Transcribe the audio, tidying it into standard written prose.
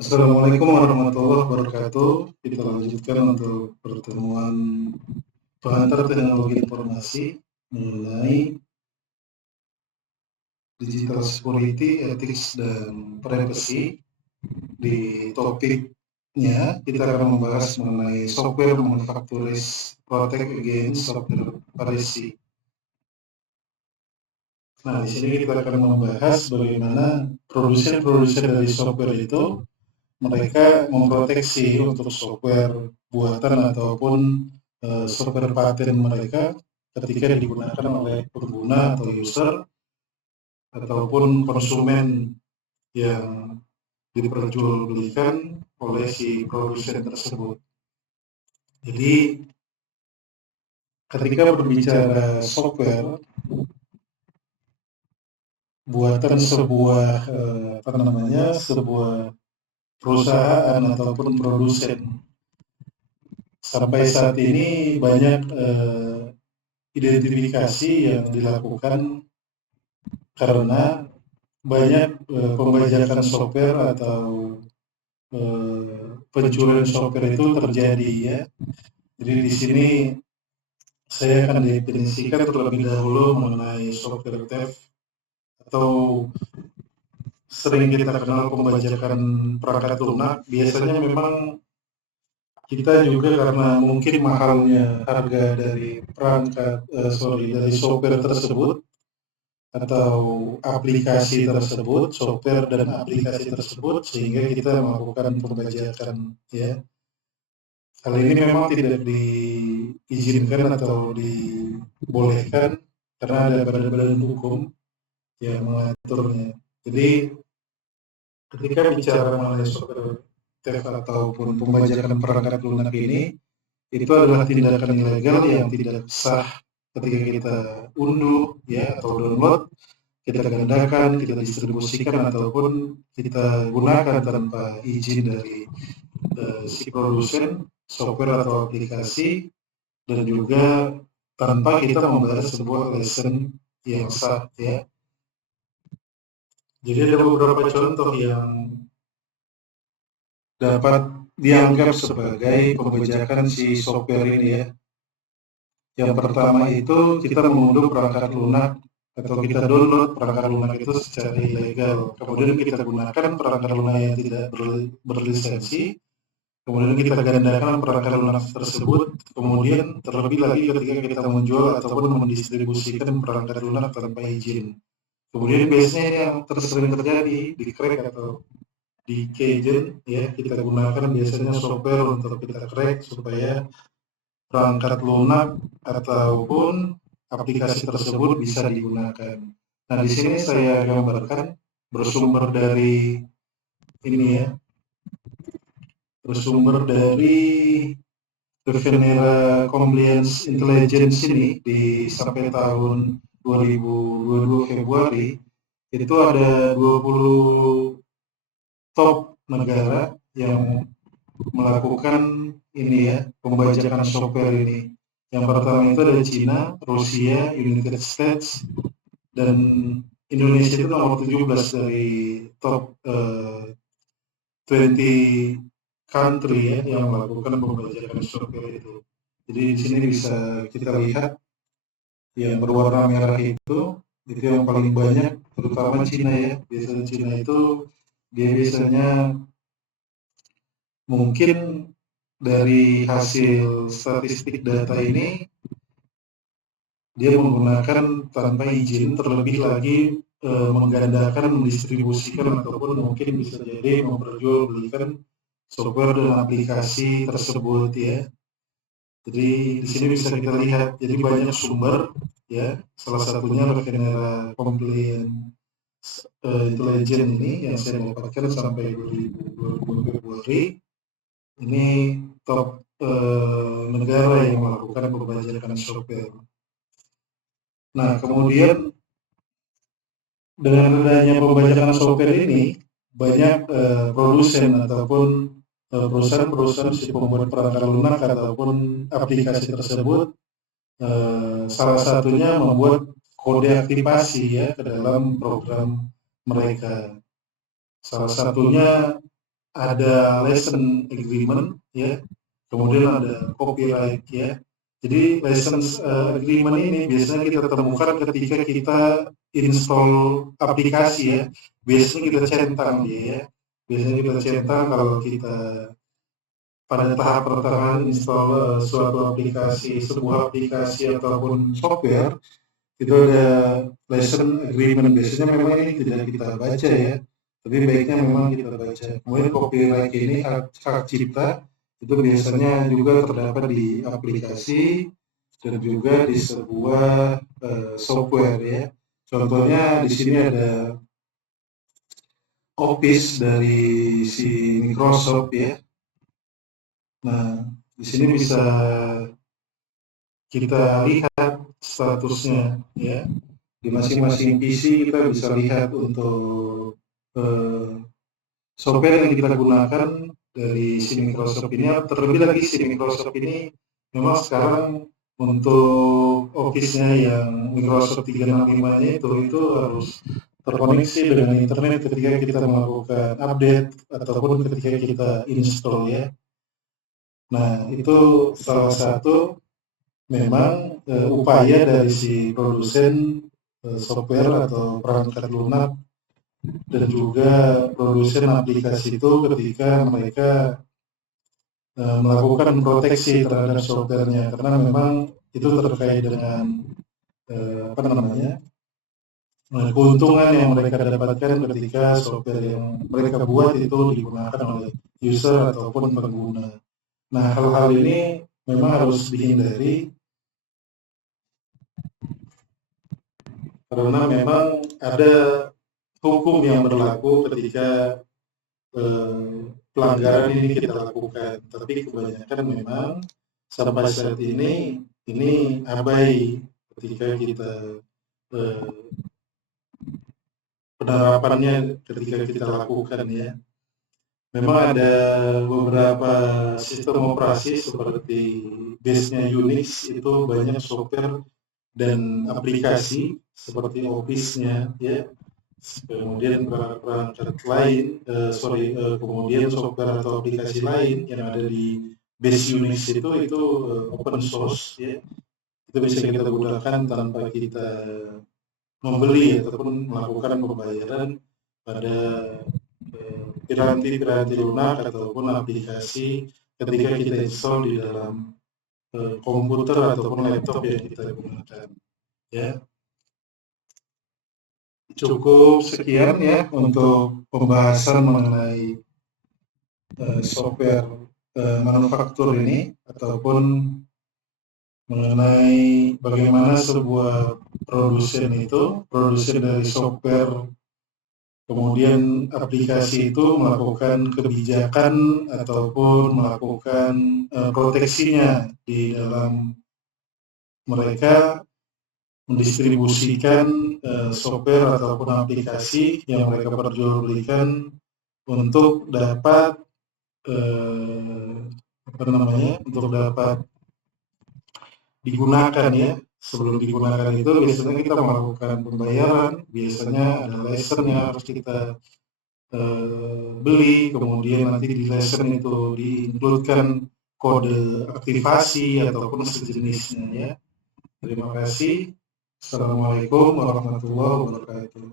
Assalamualaikum warahmatullahi wabarakatuh. Kita lanjutkan untuk pertemuan pengantar teknologi informasi mengenai digital security, ethics, dan privacy. Di topiknya, kita akan membahas mengenai software manufacturers protect against software piracy. Nah, di sini kita akan membahas bagaimana produsen dari software itu mereka memproteksi untuk software buatan ataupun software paten mereka ketika digunakan oleh pengguna atau user ataupun konsumen yang diperjualbelikan oleh si produsen tersebut. Jadi ketika berbicara software buatan sebuah sebuah perusahaan ataupun produsen, sampai saat ini banyak identifikasi yang dilakukan karena banyak pembajakan software atau pencurian software itu terjadi ya. Jadi di sini saya akan definisikan terlebih dahulu mengenai software theft atau sering kita kenal pembajakan perangkat lunak. Biasanya memang kita juga karena mungkin mahalnya harga dari dari software tersebut atau aplikasi tersebut, software dan aplikasi tersebut, sehingga kita melakukan pembajakan ya. Hal ini memang tidak diizinkan atau dibolehkan karena ada badan-badan hukum yang mengaturnya. Jadi ketika bicara mengenai software theft ataupun pembajakan perangkat lunak ini, itu adalah tindakan ilegal yang tidak sah ketika kita unduh ya atau download, kita gandakan, kita distribusikan ataupun kita gunakan tanpa izin dari si produsen software atau aplikasi, dan juga tanpa kita membayar sebuah license yang sah ya. Jadi ada beberapa contoh yang dapat dianggap sebagai pembajakan si software ini ya. Yang pertama itu kita mengunduh perangkat lunak atau kita download perangkat lunak itu secara ilegal. Kemudian kita gunakan perangkat lunak yang tidak berlisensi. Kemudian kita gandakan perangkat lunak tersebut. Kemudian terlebih lagi ketika kita menjual ataupun mendistribusikan perangkat lunak tanpa izin. Kemudian biasanya yang sering terjadi di crack atau di keygen ya, kita gunakan biasanya software untuk kita crack supaya perangkat lunak ataupun aplikasi tersebut bisa digunakan. Nah, di sini saya gambarkan bersumber dari ini ya, bersumber dari Venera Compliance Intelligence ini di sampai tahun 2022 Februari itu ada 20 top negara yang melakukan ini ya, pembajakan software ini. Yang pertama itu ada China, Rusia, United States, dan Indonesia itu nomor 17 dari top 20 country ya yang melakukan pembajakan software itu. Jadi di sini bisa kita lihat yang berwarna merah itu yang paling banyak, terutama China ya. Biasanya China itu dia biasanya mungkin dari hasil statistik data ini dia menggunakan tanpa izin, terlebih lagi menggandakan, mendistribusikan ataupun mungkin bisa jadi memperjualbelikan software dan aplikasi tersebut ya. Jadi di sini bisa kita lihat, jadi banyak sumber ya, salah satunya Venera Compliance Intelligence ini yang saya dapatkan sampai 2020 Februari. Ini top negara yang melakukan pembajakan software. Nah, kemudian dengan adanya pembajakan software ini, banyak produsen ataupun perusahaan-perusahaan si pembuat perangkat lunak ataupun aplikasi tersebut, salah satunya membuat kode aktivasi ya ke dalam program mereka. Salah satunya ada license agreement ya, kemudian ada copyright ya. Jadi license agreement ini biasanya kita temukan ketika kita install aplikasi ya. Biasanya kita centang dia ya. Biasanya kita centang kalau kita pada tahap pertengahan install suatu aplikasi, sebuah aplikasi ataupun software, itu ada license agreement. Biasanya memang ini tidak kita baca ya, tapi baiknya memang kita baca. Kemudian copyright ini hak cipta, itu biasanya juga terdapat di aplikasi dan juga di sebuah software ya. Contohnya di sini ada Office dari si Microsoft ya. Nah, di sini bisa kita lihat statusnya ya. Di masing-masing PC kita bisa lihat untuk software yang kita gunakan dari si Microsoft ini. Terlebih lagi si Microsoft ini memang sekarang untuk Office-nya yang Microsoft 365-nya itu harus terkoneksi dengan internet ketika kita melakukan update ataupun ketika kita install ya. Nah, itu salah satu memang upaya dari si produsen software atau perangkat lunak dan juga produsen aplikasi itu ketika mereka melakukan proteksi terhadap softwarenya, karena memang itu terkait dengan keuntungan yang mereka dapatkan ketika software yang mereka buat itu digunakan oleh user ataupun pengguna. Nah, hal-hal ini memang harus dihindari karena memang ada hukum yang berlaku ketika pelanggaran ini kita lakukan. Tapi kebanyakan memang sampai saat ini abai ketika kita penerapannya ketika kita lakukan ya. Memang ada beberapa sistem operasi seperti base-nya Unix itu banyak software dan aplikasi seperti Office-nya ya. Kemudian perangkat lain, kemudian software atau aplikasi lain yang ada di base Unix itu open source ya. Itu bisa kita gunakan tanpa kita membeli ataupun melakukan pembayaran pada piranti lunak ataupun aplikasi ketika kita install di dalam komputer ataupun laptop yang kita gunakan ya. Cukup sekian ya untuk pembahasan mengenai software manufaktur ini ataupun mengenai bagaimana sebuah produsen dari software kemudian aplikasi itu melakukan kebijakan ataupun melakukan proteksinya di dalam mereka mendistribusikan software ataupun aplikasi yang mereka perjualbelikan untuk dapat untuk dapat digunakan ya. Sebelum digunakan itu biasanya kita melakukan pembayaran, biasanya ada license yang harus kita beli, kemudian nanti di license itu di-include-kan kode aktivasi ataupun sejenisnya ya. Terima kasih. Assalamualaikum warahmatullahi wabarakatuh.